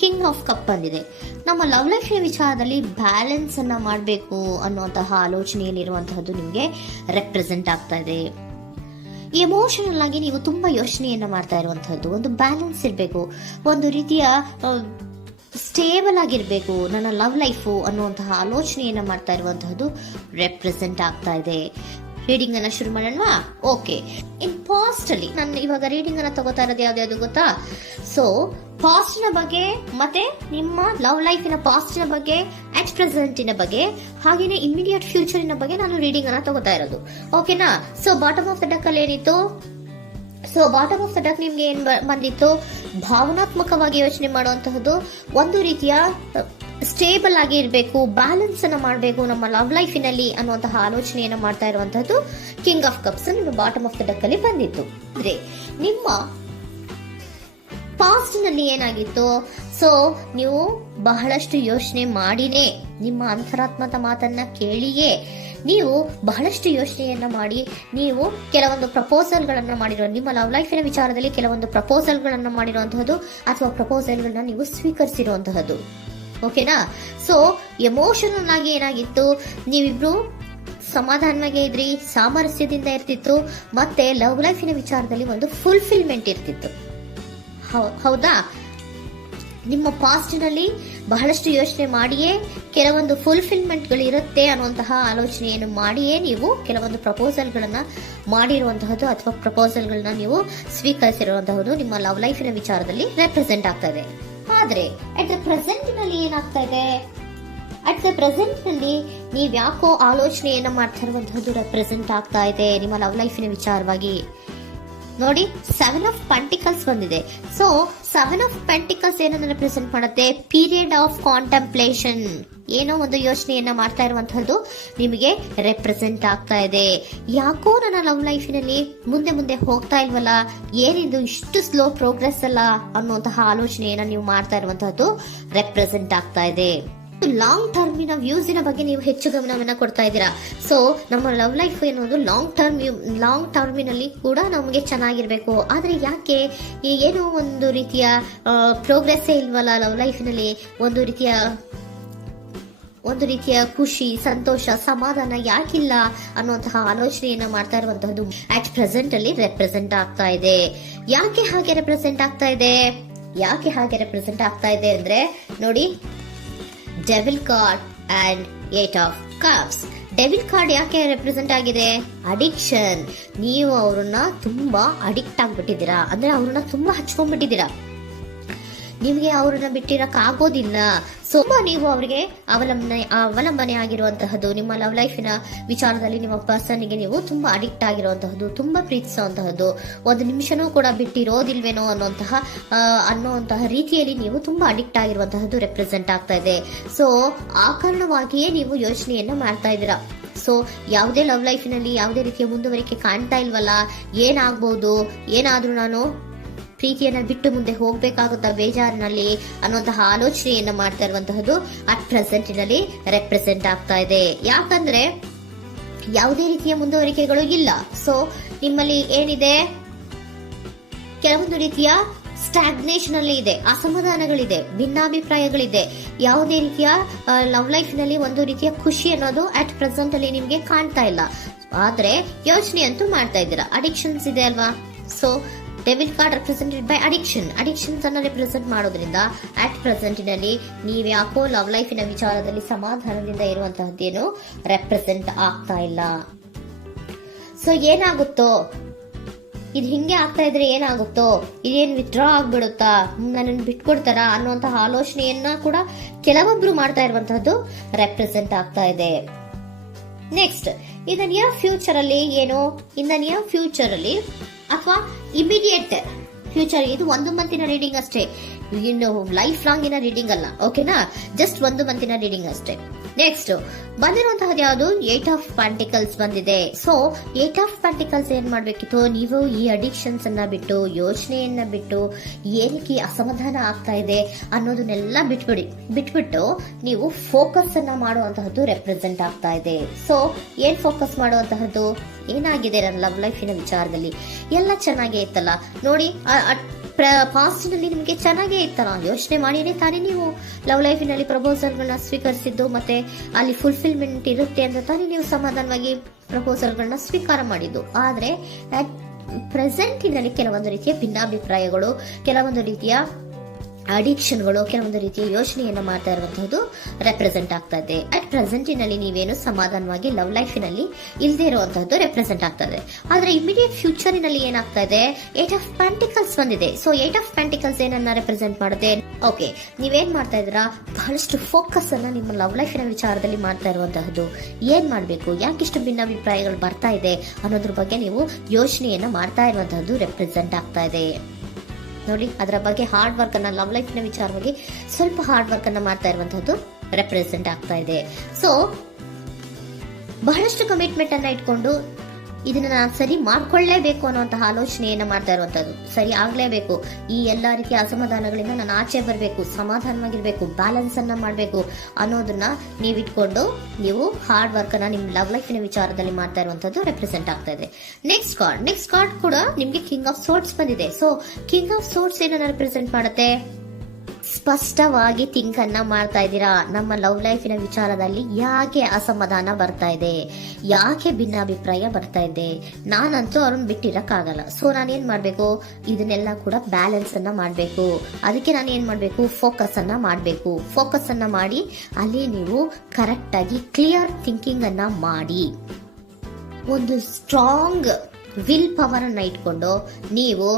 King of cup ಬಂದಿದೆ. ನಮ್ಮ love ಲೈಫಿನ ವಿಚಾರದಲ್ಲಿ ಬ್ಯಾಲೆನ್ಸ್ ಅನ್ನ ಮಾಡಬೇಕು ಅನ್ನುವಂತಹ ಆಲೋಚನೆಯಲ್ಲಿರುವಂತಹದ್ದು ನಿಮಗೆ ರೆಪ್ರೆಸೆಂಟ್ ಆಗ್ತಾ ಇದೆ. ಎಮೋಷನಲ್ ಆಗಿ ನೀವು ತುಂಬಾ ಯೋಚನೆಯನ್ನ ಮಾಡ್ತಾ ಇರುವಂತಹದ್ದು, ಒಂದು ಬ್ಯಾಲೆನ್ಸ್ ಇರಬೇಕು, ಒಂದು ರೀತಿಯ ಸ್ಟೇಬಲ್ ಆಗಿರ್ಬೇಕು ನನ್ನ ಲವ್ ಲೈಫು ಅನ್ನುವಂತಹ ಆಲೋಚನೆಯನ್ನ ಮಾಡ್ತಾ ಇರುವಂತಹದ್ದು ರೆಪ್ರೆಸೆಂಟ್ ಆಗ್ತಾ ಇದೆ. ರೀಡಿಂಗ್ ಅನ್ನ ಶುರು ಮಾಡೋಣವಾ? ಓಕೆ. ಇನ್ ಪಾಸ್ಟ್ ಅಲ್ಲಿ ನಾನು ಇವಾಗ ರೀಡಿಂಗ್ ಅನ್ನ ತಗೋತಾ ಇರೋದು ಯಾವ್ದು ಗೊತ್ತಾ? ಸೊ ಪಾಸ್ಟ್ ನ ಬಗ್ಗೆ ಮತ್ತೆ ನಿಮ್ಮ ಲವ್ ಲೈಫಿನ ಪಾಸ್ಟಿನ ಬಗ್ಗೆ, ಅಟ್ ಪ್ರೆಸೆಂಟಿನ ಬಗ್ಗೆ, ಹಾಗೇನೆ ಇಮಿಡಿಯೇಟ್ ಫ್ಯೂಚರಿನ ಬಗ್ಗೆ ನಾನು ರೀಡಿಂಗ್ ಅನ್ನ ತಗೋತಾ ಇರೋದು. ಓಕೆನಾ? So bottom of the duck ಅಲ್ಲಿ ಏನಿತ್ತು? So bottom of the duck ನಿಮ್ಗೆ ಏನ್ ಬಂದಿತ್ತು? ಭಾವನಾತ್ಮಕವಾಗಿ ಯೋಚನೆ ಮಾಡುವಂತಹದ್ದು, ಒಂದು ರೀತಿಯ ಸ್ಟೇಬಲ್ ಆಗಿ ಇರಬೇಕು, ಬ್ಯಾಲೆನ್ಸ್ ಅನ್ನ ಮಾಡಬೇಕು ನಮ್ಮ ಲವ್ ಲೈಫಿನಲ್ಲಿ ಅನ್ನುವಂತಹ ಆಲೋಚನೆಯನ್ನ ಮಾಡ್ತಾ ಇರುವಂತಹದ್ದು ಕಿಂಗ್ ಆಫ್ ಕಪ್ಸ್ ನಿಮ್ಮ ಬಾಟಮ್ ಆಫ್ ದ ಡಕ್ ಅಲ್ಲಿ ಬಂದಿತ್ತು. ಆದ್ರೆ ನಿಮ್ಮ ಪಾಸ್ಟ್ ನಲ್ಲಿ ಏನಾಗಿತ್ತು? ಸೊ ನೀವು ಬಹಳಷ್ಟು ಯೋಚನೆ ಮಾಡಿನೇ, ನಿಮ್ಮ ಅಂತರಾತ್ಮದ ಮಾತನ್ನ ಕೇಳಿಯೇ ನೀವು ಬಹಳಷ್ಟು ಯೋಚನೆಯನ್ನ ಮಾಡಿ ನೀವು ಕೆಲವೊಂದು ಪ್ರಪೋಸಲ್ ಗಳನ್ನ ಮಾಡಿರೋ, ನಿಮ್ಮ ಲವ್ ಲೈಫಿನ ವಿಚಾರದಲ್ಲಿ ಕೆಲವೊಂದು ಪ್ರಪೋಸಲ್ ಗಳನ್ನ ಮಾಡಿರುವಂತಹದ್ದು ಅಥವಾ ಪ್ರಪೋಸಲ್ ಗಳನ್ನ ನೀವು ಸ್ವೀಕರಿಸಿರುವಂತಹದ್ದು. ಓಕೆನಾ? ಸೊ ಎಮೋಷನಲ್ ಆಗಿ ಏನಾಗಿತ್ತು? ನೀವಿಬ್ರು ಸಮಾಧಾನವಾಗಿ ಇದ್ರಿ, ಸಾಮರಸ್ಯದಿಂದ ಇರ್ತಿತ್ತು, ಮತ್ತೆ ಲವ್ ಲೈಫಿನ ವಿಚಾರದಲ್ಲಿ ಒಂದು ಫುಲ್ಫಿಲ್ಮೆಂಟ್ ಇರ್ತಿತ್ತು. ಹೌದಾ? ನಿಮ್ಮ ಪಾಸ್ಟಿನಲ್ಲಿ ಬಹಳಷ್ಟು ಯೋಚನೆ ಮಾಡಿಯೇ ಕೆಲವೊಂದು ಫುಲ್ಫಿಲ್ಮೆಂಟ್ ಗಳು ಇರುತ್ತೆ ಅನ್ನುವಂತಹ ಆಲೋಚನೆಯನ್ನು ಮಾಡಿಯೇ ನೀವು ಕೆಲವೊಂದು ಪ್ರಪೋಸಲ್ ಗಳನ್ನ ಮಾಡಿರುವಂತಹದ್ದು ಅಥವಾ ಪ್ರಪೋಸಲ್ ಗಳನ್ನ ನೀವು ಸ್ವೀಕರಿಸಿರುವಂತಹದ್ದು ನಿಮ್ಮ ಲವ್ ಲೈಫಿನ ವಿಚಾರದಲ್ಲಿ ರೆಪ್ರೆಸೆಂಟ್ ಆಗ್ತಾ ಇದೆ. ಆದ್ರೆ ಅಟ್ ದ ಪ್ರೆಸೆಂಟ್ ನಲ್ಲಿ ಏನಾಗ್ತಾ ಇದೆ? ಅಟ್ ದ ಪ್ರೆಸೆಂಟ್ ನಲ್ಲಿ ನೀವ್ ಯಾಕೋ ಆಲೋಚನೆಯನ್ನ ಮಾಡ್ತಾ ಇರುವಂತಹದ್ದು ರೆಪ್ರೆಸೆಂಟ್ ಆಗ್ತಾ ಇದೆ ನಿಮ್ಮ ಲವ್ ಲೈಫಿನ ವಿಚಾರವಾಗಿ. ನೋಡಿ, 7 ಆಫ್ ಪೆಂಟಿಕಲ್ಸ್ ಬಂದಿದೆ. ಸೊ 7 ಆಫ್ ಪೆಂಟಿಕಲ್ಸ್ ಏನನ್ನ ರೆಪ್ರೆಸೆಂಟ್ ಮಾಡುತ್ತೆ? ಪೀರಿಯಡ್ ಆಫ್ ಕಾಂಟೆಂಪ್ಲೇಷನ್, ಏನೋ ಒಂದು ಯೋಚನೆಯನ್ನ ಮಾಡ್ತಾ ಇರುವಂತಹದ್ದು ನಿಮಗೆ ರೆಪ್ರೆಸೆಂಟ್ ಆಗ್ತಾ ಇದೆ. ಯಾಕೋ ನನ್ನ ಲವ್ ಲೈಫಿನಲ್ಲಿ ಮುಂದೆ ಮುಂದೆ ಹೋಗ್ತಾ ಇಲ್ವಲ್ಲ, ಏನಿದು ಇಷ್ಟು ಸ್ಲೋ ಪ್ರೋಗ್ರೆಸ್ ಅಲ್ಲ ಅನ್ನುವಂತಹ ಆಲೋಚನೆಯನ್ನ ನೀವು ಮಾಡ್ತಾ ಇರುವಂತಹದ್ದು ರೆಪ್ರೆಸೆಂಟ್ ಆಗ್ತಾ ಇದೆ. ಲಾಂಗ್ ಟರ್ಮಿನ ವ್ಯೂಸಿನ ಬಗ್ಗೆ ನೀವು ಹೆಚ್ಚು ಗಮನವನ್ನ ಕೊಡ್ತಾ ಇದ್ದೀರಾ. ಸೊ ನಮ್ಮ ಲವ್ ಲೈಫ್ ಏನೋದು ಲಾಂಗ್ ಟರ್ಮಿನಲ್ಲಿ ಕೂಡ ನಮಗೆ ಚೆನ್ನಾಗಿರ್ಬೇಕು. ಆದ್ರೆ ಯಾಕೆ ಏನೋ ಒಂದು ರೀತಿಯ ಪ್ರೋಗ್ರೆಸ್ ಇಲ್ವಲ್ಲ ಲವ್ ಲೈಫಿನಲ್ಲಿ, ಒಂದು ರೀತಿಯ ಖುಷಿ, ಸಂತೋಷ, ಸಮಾಧಾನ ಯಾಕಿಲ್ಲ ಅನ್ನುವಂತಹ ಆಲೋಚನೆಯನ್ನ ಮಾಡ್ತಾ ಇರುವಂತಹದ್ದು ಅಟ್ ಪ್ರೆಸೆಂಟ್ ಅಲ್ಲಿ ರೆಪ್ರೆಸೆಂಟ್ ಆಗ್ತಾ ಇದೆ. ಯಾಕೆ ಹಾಗೆ ರೆಪ್ರೆಸೆಂಟ್ ಆಗ್ತಾ ಇದೆ ಅಂದ್ರೆ ನೋಡಿ, devil card and 8 of cups. Devil card ಯಾಕೆ ರೆಪ್ರೆಸೆಂಟ್ ಆಗಿದೆ? ಅಡಿಕ್ಷನ್. ನೀವು ಅವ್ರನ್ನ ತುಂಬಾ ಅಡಿಕ್ಟ್ ಆಗ್ಬಿಟ್ಟಿದ್ದೀರಾ, ಅಂದ್ರೆ ಅವ್ರನ್ನ ತುಂಬಾ ಹಚ್ಕೊಂಡ್ಬಿಟ್ಟಿದ್ದೀರಾ, ನಿಮ್ಗೆ ಅವ್ರನ್ನ ಬಿಟ್ಟಿರಕ್ ಆಗೋದಿಲ್ಲ. ಸೊ ನೀವು ಅವ್ರಿಗೆ ಅವಲಂಬನೆ ಆಗಿರುವಂತಹದ್ದು, ನಿಮ್ಮ ಲವ್ ಲೈಫಿನ ವಿಚಾರದಲ್ಲಿ ನಿಮ್ಮ ಪರ್ಸನ್ಗೆ ನೀವು ತುಂಬಾ ಅಡಿಕ್ಟ್ ಆಗಿರುವಂತಹದ್ದು, ತುಂಬಾ ಪ್ರೀತಿಸುವಂತಹದ್ದು, ಒಂದು ನಿಮಿಷನೂ ಕೂಡ ಬಿಟ್ಟಿರೋದಿಲ್ವೇನೋ ಅನ್ನುವಂತಹ ರೀತಿಯಲ್ಲಿ ನೀವು ತುಂಬಾ ಅಡಿಕ್ಟ್ ಆಗಿರುವಂತಹದ್ದು ರೆಪ್ರೆಸೆಂಟ್ ಆಗ್ತಾ ಇದೆ. ಸೊ ಆ ಕಾರಣವಾಗಿಯೇ ನೀವು ಯೋಚನೆಯನ್ನ ಮಾಡ್ತಾ ಇದ್ದೀರಾ. ಸೊ ಯಾವುದೇ ಲವ್ ಲೈಫಿನಲ್ಲಿ ಯಾವುದೇ ರೀತಿಯ ಮುಂದುವರಿಕೆ ಕಾಣ್ತಾ ಇಲ್ವಲ್ಲ, ಏನಾಗ್ಬಹುದು, ಏನಾದ್ರೂ ನಾನು ಪ್ರೀತಿಯನ್ನ ಬಿಟ್ಟು ಮುಂದೆ ಹೋಗ್ಬೇಕಾಗುತ್ತಾ ಬೇಜಾರಿನಲ್ಲಿ ಅನ್ನುವಂತಹ ಆಲೋಚನೆಯನ್ನ ಮಾಡ್ತಾ ಇರುವಂತಹದ್ದು ಅಟ್ ಪ್ರೆಸೆಂಟಿನಲ್ಲಿ ರೆಪ್ರೆಸೆಂಟ್ ಆಗ್ತಾ ಇದೆ. ಯಾಕಂದ್ರೆ ಯಾವುದೇ ರೀತಿಯ ಮುಂದುವರಿಕೆಗಳು ಇಲ್ಲ. ಸೊ ನಿಮ್ಮಲ್ಲಿ ಏನಿದೆ? ಕೆಲವೊಂದು ರೀತಿಯ ಸ್ಟಾಗ್ನೇಷನ್ ಅಲ್ಲಿ ಇದೆ, ಅಸಮಾಧಾನಗಳಿದೆ, ಭಿನ್ನಾಭಿಪ್ರಾಯಗಳಿದೆ. ಯಾವುದೇ ರೀತಿಯ ಲವ್ ಲೈಫ್ನಲ್ಲಿ ಒಂದು ರೀತಿಯ ಖುಷಿ ಅನ್ನೋದು ಅಟ್ ಪ್ರೆಸೆಂಟ್ ಅಲ್ಲಿ ನಿಮ್ಗೆ ಕಾಣ್ತಾ ಇಲ್ಲ. ಆದ್ರೆ ಯೋಚನೆ ಅಂತೂ ಮಾಡ್ತಾ ಇದ್ದೀರಾ. ಅಡಿಕ್ಷನ್ಸ್ ಇದೆ ಅಲ್ವಾ? So devil card represented by addictions ಅನ್ನ ರೆಪ್ರೆಸೆಂಟ್ ಮಾಡೋದ್ರಿಂದ ಅಟ್ ಪ್ರೆಸೆಂಟಿನಲ್ಲಿ ನೀವ್ ಯಾಕೋ ಲವ್ ಲೈಫಿನ ವಿಚಾರದಲ್ಲಿ ಸಮಾಧಾನದಿಂದ ಇರುವಂತಹದ್ದೇನು ರೆಪ್ರೆಸೆಂಟ್ ಆಗ್ತಾ ಇಲ್ಲ. ಸೊ ಏನಾಗುತ್ತೋ, ಇದು ಹಿಂಗೆ ಆಗ್ತಾ ಇದ್ರೆ ಏನಾಗುತ್ತೋ, ಇದೇನು ವಿತ್ಡ್ರಾ ಆಗ್ಬಿಡುತ್ತಾ, ನನ್ನನ್ನು ಬಿಟ್ಕೊಡ್ತಾರಾ ಅನ್ನುವಂತಹ ಆಲೋಚನೆಯನ್ನ ಕೂಡ ಕೆಲವೊಬ್ರು ಮಾಡ್ತಾ ಇರುವಂತಹದ್ದು ರೆಪ್ರೆಸೆಂಟ್ ಆಗ್ತಾ ಇದೆ. Next, in the near future ಅಲ್ಲಿ ಏನು? ಇನ್ ದ ನಿಯರ್ ಫ್ಯೂಚರ್ ಅಲ್ಲಿ ಅಥವಾ ಇಮಿಡಿಯೇಟ್ ಫ್ಯೂಚರ್, ಇದು 1 ಮಂತಿನ ರೀಡಿಂಗ್ ಅಷ್ಟೇ, ಇನ್ನು ಲೈಫ್ ಲಾಂಗ್ ಇನ ರೀಡಿಂಗ್ ಅಲ್ಲ. ಓಕೆನಾ? ಜಸ್ಟ್ 1 ಮಂತಿನ ರೀಡಿಂಗ್ ಅಷ್ಟೇ. ನೆಕ್ಸ್ಟ್ ಬಂದಿರುವಂತಹದ್ದು ಯಾವುದು? 8 ಆಫ್ ಪೆಂಟಿಕಲ್ಸ್ ಬಂದಿದೆ. ಸೊ 8 ಆಫ್ ಪೆಂಟಿಕಲ್ಸ್ ಏನ್ ಮಾಡ್ಬೇಕಿತ್ತು? ನೀವು ಈ ಅಡಿಕ್ಷನ್ಸ್ ಅನ್ನ ಬಿಟ್ಟು, ಯೋಚನೆಯನ್ನ ಬಿಟ್ಟು, ಏನಕ್ಕೆ ಅಸಮಾಧಾನ ಆಗ್ತಾ ಇದೆ ಅನ್ನೋದನ್ನೆಲ್ಲ ಬಿಟ್ಬಿಟ್ಟು ನೀವು ಫೋಕಸ್ ಅನ್ನ ಮಾಡುವಂತಹದ್ದು ರೆಪ್ರೆಸೆಂಟ್ ಆಗ್ತಾ ಇದೆ. ಸೊ ಏನ್ ಫೋಕಸ್ ಮಾಡುವಂತಹದ್ದು? ಏನಾಗಿದೆ ನನ್ನ ಲವ್ ಲೈಫಿನ ವಿಚಾರದಲ್ಲಿ? ಎಲ್ಲ ಚೆನ್ನಾಗೇ ಇತ್ತಲ್ಲ ನೋಡಿ, ಪಾಸ್ಟ್ನಲ್ಲಿ ನಿಮಗೆ ಚೆನ್ನಾಗೇ ಇತ್ತಲ್ಲ, ಯೋಚನೆ ಮಾಡಿನೇ ತಾನೇ ನೀವು ಲವ್ ಲೈಫಿನಲ್ಲಿ ಪ್ರಪೋಸಲ್ಗಳನ್ನ ಸ್ವೀಕರಿಸಿದ್ದು, ಮತ್ತೆ ಅಲ್ಲಿ ಫುಲ್ಫಿಲ್ಮೆಂಟ್ ಇರುತ್ತೆ ಅಂತ ತಾನೇ ನೀವು ಸಮಾಧಾನವಾಗಿ ಪ್ರಪೋಸಲ್ಗಳನ್ನ ಸ್ವೀಕಾರ ಮಾಡಿದ್ದು. ಆದ್ರೆ ಪ್ರೆಸೆಂಟಿನಲ್ಲಿ ಕೆಲವೊಂದು ರೀತಿಯ ಭಿನ್ನಾಭಿಪ್ರಾಯಗಳು, ಕೆಲವೊಂದು ರೀತಿಯ ಅಡಿಕ್ಷನ್ಗಳು, ಕೆಲವೊಂದು ರೀತಿಯ ಯೋಚನೆಯನ್ನ ಮಾಡ್ತಾ ಇರುವಂತಹದ್ದು ರೆಪ್ರೆಸೆಂಟ್ ಆಗ್ತಾ ಇದೆ. ಅಟ್ ಪ್ರೆಸೆಂಟಿನಲ್ಲಿ ನೀವೇನು ಸಮಾಧಾನವಾಗಿ ಲವ್ ಲೈಫಿನಲ್ಲಿ ಇಲ್ಲದೆ ಇರುವಂತಹದ್ದು ರೆಪ್ರೆಸೆಂಟ್ ಆಗ್ತಾ ಇದೆ. ಆದ್ರೆ ಇಮಿಡಿಯೇಟ್ ಫ್ಯೂಚರಿನಲ್ಲಿ ಏನಾಗ್ತಾ ಇದೆ, 8 ಆಫ್ ಪ್ಯಾಂಟಿಕಲ್ಸ್ ಬಂದಿದೆ. ಸೊ 8 ಆಫ್ ಪ್ಯಾಂಟಿಕಲ್ಸ್ ಏನನ್ನ ರೆಪ್ರೆಸೆಂಟ್ ಮಾಡುತ್ತೆ? ಓಕೆ, ನೀವೇನ್ ಮಾಡ್ತಾ ಇದ್ದೀರಾ, ಬಹಳಷ್ಟು ಫೋಕಸ್ ಅನ್ನ ನಿಮ್ಮ ಲವ್ ಲೈಫಿನ ವಿಚಾರದಲ್ಲಿ ಮಾಡ್ತಾ ಇರುವಂತಹದ್ದು. ಏನ್ ಮಾಡ್ಬೇಕು, ಯಾಕಿಷ್ಟು ಭಿನ್ನಾಭಿಪ್ರಾಯಗಳು ಬರ್ತಾ ಇದೆ ಅನ್ನೋದ್ರ ಬಗ್ಗೆ ನೀವು ಯೋಚನೆಯನ್ನ ಮಾಡ್ತಾ ಇರುವಂತಹದ್ದು ರೆಪ್ರೆಸೆಂಟ್ ಆಗ್ತಾ ಇದೆ. ನೋಡಿ, ಅದರ ಬಗ್ಗೆ ಹಾರ್ಡ್ ವರ್ಕ್ ಅನ್ನ, ಲವ್ ಲೈಫಿನ ವಿಚಾರವಾಗಿ ಸ್ವಲ್ಪ ಹಾರ್ಡ್ ವರ್ಕ್ ಅನ್ನ ಮಾಡ್ತಾ ಇರುವಂತಹದ್ದು ರೆಪ್ರೆಸೆಂಟ್ ಆಗ್ತಾ ಇದೆ. ಸೊ ಬಹಳಷ್ಟು ಕಮಿಟ್ಮೆಂಟ್ ಅನ್ನ ಇಟ್ಕೊಂಡು ಇದನ್ನ ನಾನು ಸರಿ ಮಾಡ್ಕೊಳ್ಳೇಬೇಕು ಅನ್ನುವಂತಹ ಆಲೋಚನೆಯನ್ನ ಮಾಡ್ತಾ ಇರುವಂತದ್ದು. ಸರಿ ಆಗ್ಲೇಬೇಕು, ಈ ಎಲ್ಲಾ ರೀತಿಯ ಅಸಮಾಧಾನಗಳಿಂದ ನಾನು ಆಚೆ ಬರಬೇಕು, ಸಮಾಧಾನವಾಗಿರ್ಬೇಕು, ಬ್ಯಾಲೆನ್ಸ್ ಅನ್ನ ಮಾಡಬೇಕು ಅನ್ನೋದನ್ನ ನೀವು ಇಟ್ಕೊಂಡು ನೀವು ಹಾರ್ಡ್ ವರ್ಕ್ ಅನ್ನ ನಿಮ್ ಲವ್ ಲೈಫಿನ ವಿಚಾರದಲ್ಲಿ ಮಾಡ್ತಾ ಇರುವಂತದ್ದು ರೆಪ್ರೆಸೆಂಟ್ ಆಗ್ತಾ ಇದೆ. ನೆಕ್ಸ್ಟ್ ಕಾರ್ಡ್ ಕೂಡ ನಿಮ್ಗೆ ಕಿಂಗ್ ಆಫ್ ಸೋರ್ಟ್ಸ್ ಬಂದಿದೆ. ಸೊ ಕಿಂಗ್ ಆಫ್ ಸೋರ್ಟ್ಸ್ ಏನನ್ನ ರೆಪ್ರೆಸೆಂಟ್ ಮಾಡುತ್ತೆ? ಸ್ಪಷ್ಟವಾಗಿ ಥಿಂಕ್ ಅನ್ನ ಮಾಡ್ತಾ ಇದ್ದೀರಾ. ನಮ್ಮ ಲವ್ ಲೈಫಿನ ವಿಚಾರದಲ್ಲಿ ಯಾಕೆ ಅಸಮಾಧಾನ ಬರ್ತಾ ಇದೆ, ಯಾಕೆ ಭಿನ್ನಾಭಿಪ್ರಾಯ ಬರ್ತಾ ಇದೆ, ನಾನಂತೂ ಅವ್ರನ್ನ ಬಿಟ್ಟಿರಕ್ಕಾಗಲ್ಲ. ಸೊ ನಾನೇನ್ ಮಾಡ್ಬೇಕು, ಇದನ್ನೆಲ್ಲ ಕೂಡ ಬ್ಯಾಲೆನ್ಸ್ ಅನ್ನ ಮಾಡ್ಬೇಕು. ಅದಕ್ಕೆ ನಾನು ಏನ್ ಮಾಡ್ಬೇಕು, ಫೋಕಸ್ ಅನ್ನ ಮಾಡ್ಬೇಕು. ಫೋಕಸ್ ಅನ್ನ ಮಾಡಿ ಅಲ್ಲಿ ನೀವು ಕರೆಕ್ಟ್ ಆಗಿ ಕ್ಲಿಯರ್ ಥಿಂಕಿಂಗ್ ಅನ್ನ ಮಾಡಿ, ಒಂದು ಸ್ಟ್ರಾಂಗ್ ವಿಲ್ ಪವರ್ ಅನ್ನ ಇಟ್ಕೊಂಡು ನೀವು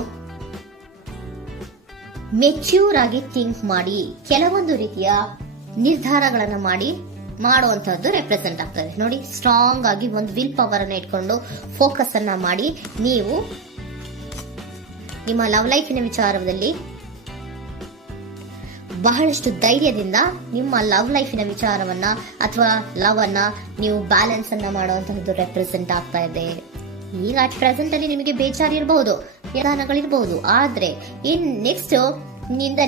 ಮೆಚ್ಯೂರ್ ಆಗಿ ಥಿಂಕ್ ಮಾಡಿ ಕೆಲವೊಂದು ರೀತಿಯ ನಿರ್ಧಾರಗಳನ್ನ ಮಾಡುವಂತಹದ್ದು ರೆಪ್ರೆಸೆಂಟ್ ಆಗ್ತದೆ. ನೋಡಿ, ಸ್ಟ್ರಾಂಗ್ ಆಗಿ ಒಂದು ವಿಲ್ ಪವರ್ ಅನ್ನ ಇಟ್ಕೊಂಡು ಫೋಕಸ್ ಅನ್ನ ಮಾಡಿ ನೀವು ನಿಮ್ಮ ಲವ್ ಲೈಫಿನ ವಿಚಾರದಲ್ಲಿ ಬಹಳಷ್ಟು ಧೈರ್ಯದಿಂದ ನಿಮ್ಮ ಲವ್ ಲೈಫಿನ ವಿಚಾರವನ್ನ ಅಥವಾ ಲವ್ ಅನ್ನ ನೀವು ಬ್ಯಾಲೆನ್ಸ್ ಅನ್ನ ಮಾಡುವಂತಹದ್ದು ರೆಪ್ರೆಸೆಂಟ್ ಆಗ್ತಾ ಇದೆ. ಈಗ ಅಟ್ ಪ್ರೆಸೆಂಟ್ ಅಲ್ಲಿ ನಿಮಗೆ ಬೇಜಾರಿರಬಹುದು, ವಿಧಾನಗಳಿರಬಹುದು, ಆದ್ರೆ ಇನ್ ನೆಕ್ಸ್ಟ್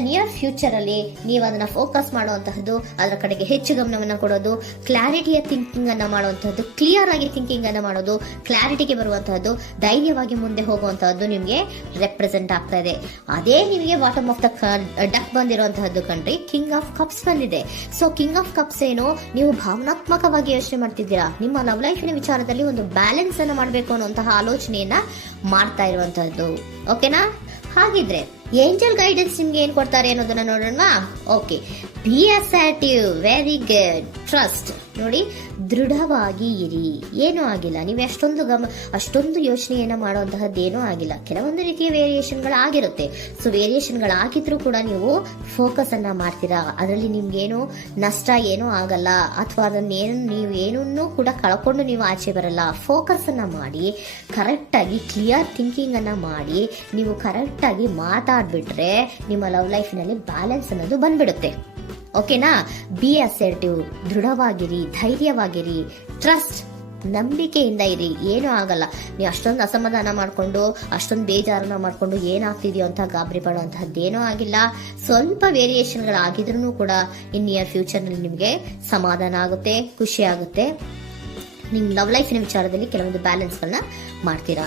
ನಿಯರ್ ಫ್ಯೂಚರ್ ಅಲ್ಲಿ ನೀವು ಅದನ್ನ ಫೋಕಸ್ ಮಾಡುವಂತಹದ್ದು, ಅದರ ಕಡೆಗೆ ಹೆಚ್ಚು ಗಮನವನ್ನ ಕೊಡೋದು, ಕ್ಲಾರಿಟಿಯ ಥಿಂಕಿಂಗ್ ಅನ್ನ ಮಾಡುವಂತಹದ್ದು, ಕ್ಲಿಯರ್ ಆಗಿ ಥಿಂಕಿಂಗ್ ಅನ್ನ ಮಾಡೋದು, ಕ್ಲಾರಿಟಿಗೆ ಬರುವಂತಹದ್ದು, ಧೈರ್ಯವಾಗಿ ಮುಂದೆ ಹೋಗುವಂತಹದ್ದು ನಿಮ್ಗೆ ರೆಪ್ರೆಸೆಂಟ್ ಆಗ್ತಾ ಇದೆ. ಅದೇ ನಿಮಗೆ ಬಾಟಮ್ ಆಫ್ ದ ಡಕ್ ಬಂದಿರುವಂತಹದ್ದು ಕಣ್ರಿ, ಕಿಂಗ್ ಆಫ್ ಕಪ್ಸ್ ಬಂದಿದೆ. ಸೊ ಕಿಂಗ್ ಆಫ್ ಕಪ್ಸ್ ಏನು, ನೀವು ಭಾವನಾತ್ಮಕವಾಗಿ ಯೋಚನೆ ಮಾಡ್ತಿದ್ದೀರಾ, ನಿಮ್ಮ ಲವ್ ಲೈಫಿನ ವಿಚಾರದಲ್ಲಿ ಒಂದು ಬ್ಯಾಲೆನ್ಸ್ ಅನ್ನ ಮಾಡಬೇಕು ಅನ್ನುವಂತಹ ಆಲೋಚನೆಯನ್ನ ಮಾಡ್ತಾ ಇರುವಂತಹದ್ದು. ಓಕೆನಾ? ಹಾಗಿದ್ರೆ ಏಂಜಲ್ ಗೈಡೆನ್ಸ್ ನಿಮ್ಗೆ ಏನ್ ಕೊಡ್ತಾರೆ ಅನ್ನೋದನ್ನ ನೋಡೋಣವಾ? Okay, be assertive, very good, trust. ನೋಡಿ, ದೃಢವಾಗಿ ಇರಿ, ಏನೂ ಆಗಿಲ್ಲ. ನೀವು ಅಷ್ಟೊಂದು ಯೋಚನೆಯನ್ನ ಮಾಡುವಂತಹದ್ದೇನೂ ಆಗಿಲ್ಲ. ಕೆಲವೊಂದು ರೀತಿಯ ವೇರಿಯೇಷನ್ಗಳಾಗಿರುತ್ತೆ. ಸೊ ವೇರಿಯೇಷನ್ಗಳಾಗಿದ್ರೂ ಕೂಡ ನೀವು ಫೋಕಸ್ ಅನ್ನ ಮಾಡ್ತೀರಾ, ಅದರಲ್ಲಿ ನಿಮ್ಗೇನು ನಷ್ಟ ಏನೂ ಆಗಲ್ಲ, ಅಥವಾ ನೀವೇನನ್ನೂ ಕೂಡ ಕಳ್ಕೊಂಡು ನೀವು ಆಚೆ ಬರಲ್ಲ. ಫೋಕಸ್ ಅನ್ನ ಮಾಡಿ ಕರೆಕ್ಟ್ ಆಗಿ ಕ್ಲಿಯರ್ ಥಿಂಕಿಂಗ್ ಅನ್ನ ಮಾಡಿ ನೀವು ಕರೆಕ್ಟ್ ಆಗಿ ಮಾತಾಡ್ಬಿಟ್ರೆ ನಿಮ್ಮ ಲವ್ ಲೈಫಿನಲ್ಲಿ ಬ್ಯಾಲೆನ್ಸ್ ಅನ್ನೋದು ಬಂದ್ಬಿಡುತ್ತೆ. ಓಕೆನಾ? ಬಿ ಅಸರ್ಟಿವ್, ದೃಢವಾಗಿರಿ, ಧೈರ್ಯವಾಗಿರಿ, ಟ್ರಸ್ಟ್, ನಂಬಿಕೆಯಿಂದ ಇರಿ, ಏನೂ ಆಗಲ್ಲ. ನೀವು ಅಷ್ಟೊಂದು ಅಸಮಾಧಾನ ಮಾಡ್ಕೊಂಡು ಅಷ್ಟೊಂದು ಬೇಜಾರನ್ನ ಮಾಡ್ಕೊಂಡು ಏನಾಗ್ತಿದೆಯೋ ಅಂತ ಗಾಬರಿ ಪಡುವಂತಹದ್ದೇನೂ ಆಗಿಲ್ಲ. ಸ್ವಲ್ಪ ವೇರಿಯೇಷನ್ಗಳಾಗಿದ್ರೂ ಕೂಡ ಇನ್ ನಿಯರ್ ಫ್ಯೂಚರ್ನಲ್ಲಿ ನಿಮಗೆ ಸಮಾಧಾನ ಆಗುತ್ತೆ, ಖುಷಿ ಆಗುತ್ತೆ. ನಿಮ್ಮ ಲವ್ ಲೈಫಿನ ವಿಚಾರದಲ್ಲಿ ಕೆಲವೊಂದು ಬ್ಯಾಲೆನ್ಸ್ಗಳನ್ನ ಮಾಡ್ತೀರಾ.